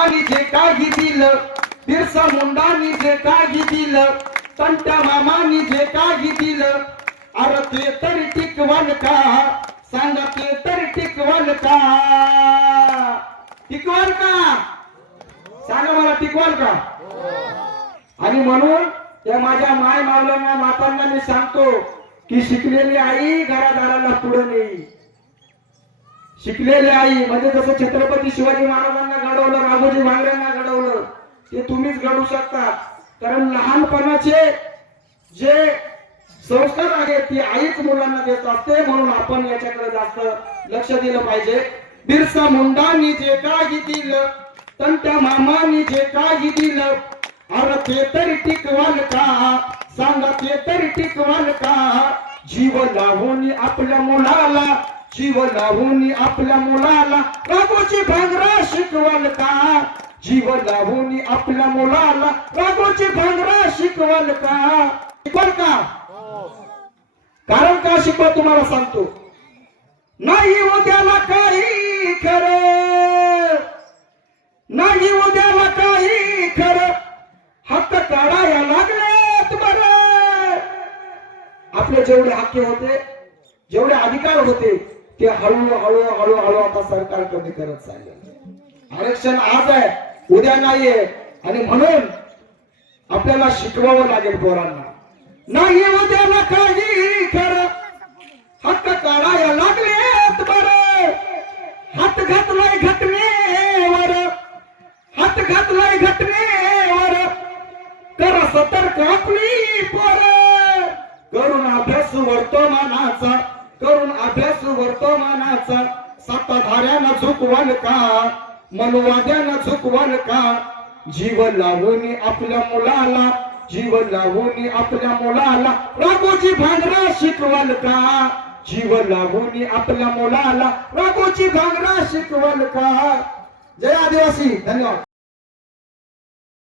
मामानी जे काही दिलं, बिरसा मुंडानी जे काही दिलं, तंट्या मामानी जे काही दिलं, अरे ते तरी टिकवल का? सांगा ते तरी टिकवल का? टिकवल का? सांगा मला टिकवल का? आणि म्हणून त्या माझ्या माय मावल्यांना मातांना मी सांगतो की शिकलेली आई घरादाराला पुढे नेईल. शिकलेली आई म्हणजे जसं छत्रपती शिवाजी महाराजांना घडवलं, राघोजी भांगरेंना घडवलं, ते तुम्हीच घडवू शकता. कारण लहानपणाचे जे संस्कार आहेत ती आईच मुलांना देत असते. म्हणून आपण याच्याकडे जास्त लक्ष दिलं पाहिजे. बिरसा मुंडांनी जे काही दिलं, तंट्या मामांनी जे काही दिलं, अरे ते तरी टिकवाल का? सांगा ते तरी टिकवाल का? जीव लावून आपल्या मुलाला, जीव लावून आपल्या मुलाला राघोजी भांगरा शिकवाल का? जीव लावून आपल्या मुलाला राघोजी भांगरा शिकवाल का? शिकवाल का? कारण का शिकवत तुम्हाला सांगतो. नाही उद्याला काही खरं, नाही उद्याला काही खरं, हक्क काढायला लागलेत बरं. आपले जेवढे हक्क होते, जेवढे अधिकार होते, ते हळूहळू हळूहळू आता सरकार कमी करत चालले. आरक्षण आज आहे, उद्या नाहीये. आणि म्हणून आपल्याला शिकवावं लागेल पोरांना. नाही उद्याला काही खरं, हक्क काढायला लागलेत बरं. हात घातलाय घटनेवर, हात घातलाय घटनेवर, करा सतर्क आपली पोरं. करून अभ्यास वर्तमानाचा, करून अभ्यास वर्तमानाचा, सत्ताधाऱ्यांना झुकवाल का? मनवाद्यांना झुकवाल का? जीव लावून आपल्या मुलाला, जीव लावून आपल्या मुलाला राघोजी भांगरा शिकवाल का? जीव लावून आपल्या मुलाला राघोजी भांगरा शिकवाल का? जय आदिवासी. धन्यवाद.